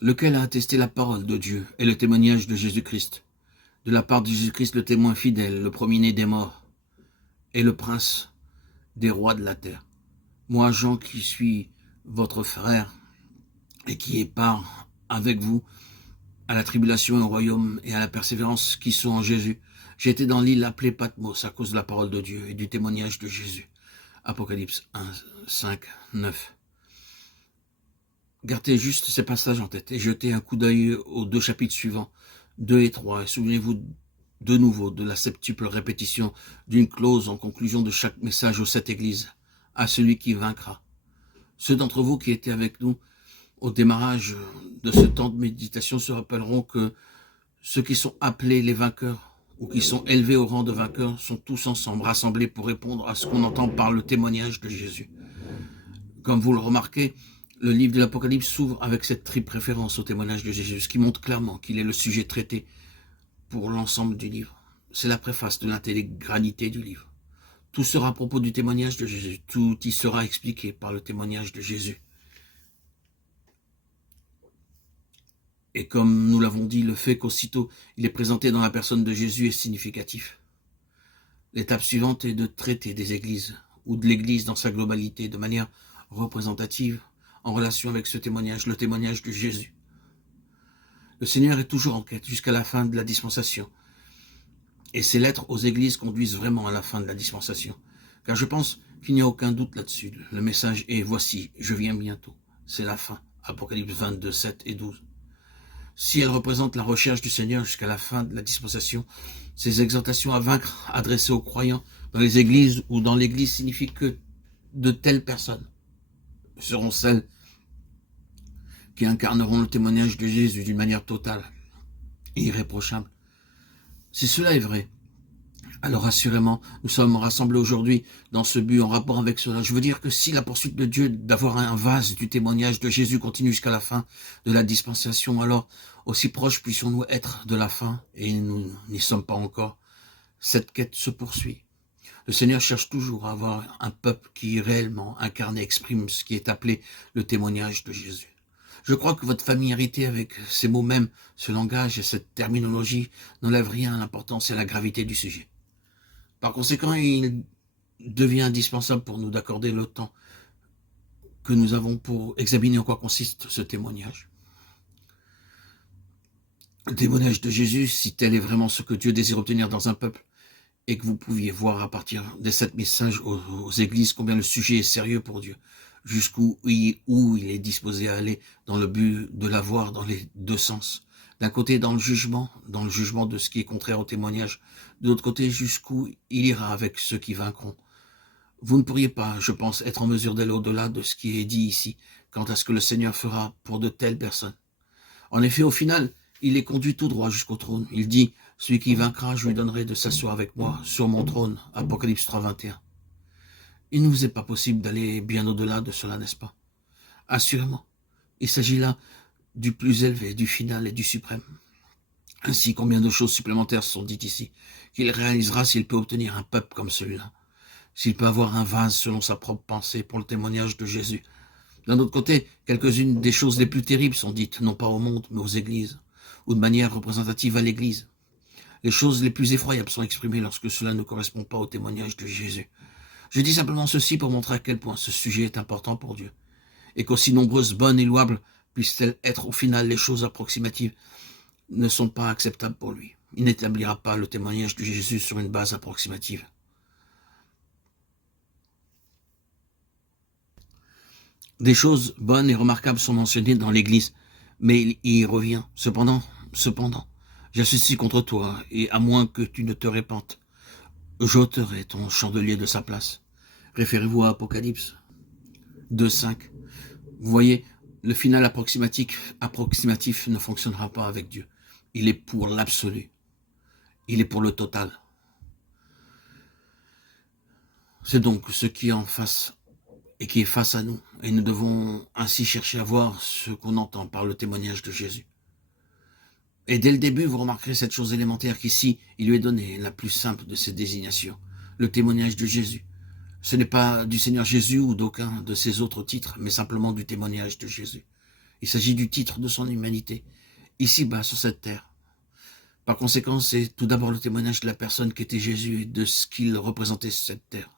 lequel a attesté la parole de Dieu et le témoignage de Jésus-Christ. De la part de Jésus-Christ, le témoin fidèle, le premier-né des morts, et le prince des rois de la terre. Moi, Jean, qui suis votre frère, et qui ai part avec vous à la tribulation et au royaume et à la persévérance qui sont en Jésus. J'ai été dans l'île appelée Patmos à cause de la parole de Dieu et du témoignage de Jésus. Apocalypse 1, 5, 9. Gardez juste ces passages en tête et jetez un coup d'œil aux 2 chapitres suivants, 2 et 3, et souvenez-vous de nouveau de la septuple répétition d'une clause en conclusion de chaque message aux 7 églises, à celui qui vaincra. Ceux d'entre vous qui étaient avec nous au démarrage de ce temps de méditation se rappelleront que ceux qui sont appelés les vainqueurs ou qui sont élevés au rang de vainqueurs sont tous ensemble rassemblés pour répondre à ce qu'on entend par le témoignage de Jésus. Comme vous le remarquez, le livre de l'Apocalypse s'ouvre avec cette triple référence au témoignage de Jésus, ce qui montre clairement qu'il est le sujet traité pour l'ensemble du livre. C'est la préface de l'intégralité du livre. Tout sera à propos du témoignage de Jésus. Tout y sera expliqué par le témoignage de Jésus. Et comme nous l'avons dit, le fait qu'aussitôt il est présenté dans la personne de Jésus est significatif. L'étape suivante est de traiter des églises, ou de l'église dans sa globalité, de manière représentative, en relation avec ce témoignage, le témoignage de Jésus. Le Seigneur est toujours en quête jusqu'à la fin de la dispensation. Et ces lettres aux églises conduisent vraiment à la fin de la dispensation. Car je pense qu'il n'y a aucun doute là-dessus. Le message est « Voici, je viens bientôt ». C'est la fin. Apocalypse 22, 7 et 12. Si elle représente la recherche du Seigneur jusqu'à la fin de la dispensation, ces exhortations à vaincre adressées aux croyants dans les églises ou dans l'église signifient que de telles personnes seront celles qui incarneront le témoignage de Jésus d'une manière totale et irréprochable. Si cela est vrai, alors assurément, nous sommes rassemblés aujourd'hui dans ce but en rapport avec cela. Je veux dire que si la poursuite de Dieu d'avoir un vase du témoignage de Jésus continue jusqu'à la fin de la dispensation, alors aussi proches puissions-nous être de la fin, et nous n'y sommes pas encore. Cette quête se poursuit. Le Seigneur cherche toujours à avoir un peuple qui réellement incarne et exprime ce qui est appelé le témoignage de Jésus. Je crois que votre familiarité avec ces mots mêmes, ce langage et cette terminologie n'enlève rien à l'importance et à la gravité du sujet. Par conséquent, il devient indispensable pour nous d'accorder le temps que nous avons pour examiner en quoi consiste ce témoignage. Le témoignage de Jésus, si tel est vraiment ce que Dieu désire obtenir dans un peuple, et que vous pouviez voir à partir des 7 messages aux églises combien le sujet est sérieux pour Dieu, jusqu'où il est disposé à aller dans le but de l'avoir dans les 2 sens. D'un côté dans le jugement de ce qui est contraire au témoignage, de l'autre côté jusqu'où il ira avec ceux qui vaincront. Vous ne pourriez pas, je pense, être en mesure d'aller au-delà de ce qui est dit ici, quant à ce que le Seigneur fera pour de telles personnes. En effet, au final, il les conduit tout droit jusqu'au trône. Il dit, celui qui vaincra, je lui donnerai de s'asseoir avec moi sur mon trône. Apocalypse 3, 21. Il ne vous est pas possible d'aller bien au-delà de cela, n'est-ce pas? Assurément. Il s'agit là du plus élevé, du final et du suprême. Ainsi, combien de choses supplémentaires sont dites ici, qu'il réalisera s'il peut obtenir un peuple comme celui-là, s'il peut avoir un vase selon sa propre pensée pour le témoignage de Jésus. D'un autre côté, quelques-unes des choses les plus terribles sont dites, non pas au monde, mais aux églises, ou de manière représentative à l'église. Les choses les plus effroyables sont exprimées lorsque cela ne correspond pas au témoignage de Jésus. Je dis simplement ceci pour montrer à quel point ce sujet est important pour Dieu, et qu'aussi nombreuses bonnes et louables puissent-elles être au final les choses approximatives, ne sont pas acceptables pour lui. Il n'établira pas le témoignage de Jésus sur une base approximative. Des choses bonnes et remarquables sont mentionnées dans l'Église, mais il y revient. Cependant, j'associe contre toi, et à moins que tu ne te répandes, j'ôterai ton chandelier de sa place. Référez-vous à Apocalypse 2.5. Vous voyez, le final approximatif ne fonctionnera pas avec Dieu. Il est pour l'absolu. Il est pour le total. C'est donc ce qui est en face et qui est face à nous. Et nous devons ainsi chercher à voir ce qu'on entend par le témoignage de Jésus. Et dès le début, vous remarquerez cette chose élémentaire qu'ici, il lui est donné la plus simple de ses désignations, le témoignage de Jésus. Ce n'est pas du Seigneur Jésus ou d'aucun de ses autres titres, mais simplement du témoignage de Jésus. Il s'agit du titre de son humanité, ici-bas sur cette terre. Par conséquent, c'est tout d'abord le témoignage de la personne qu'était Jésus et de ce qu'il représentait sur cette terre.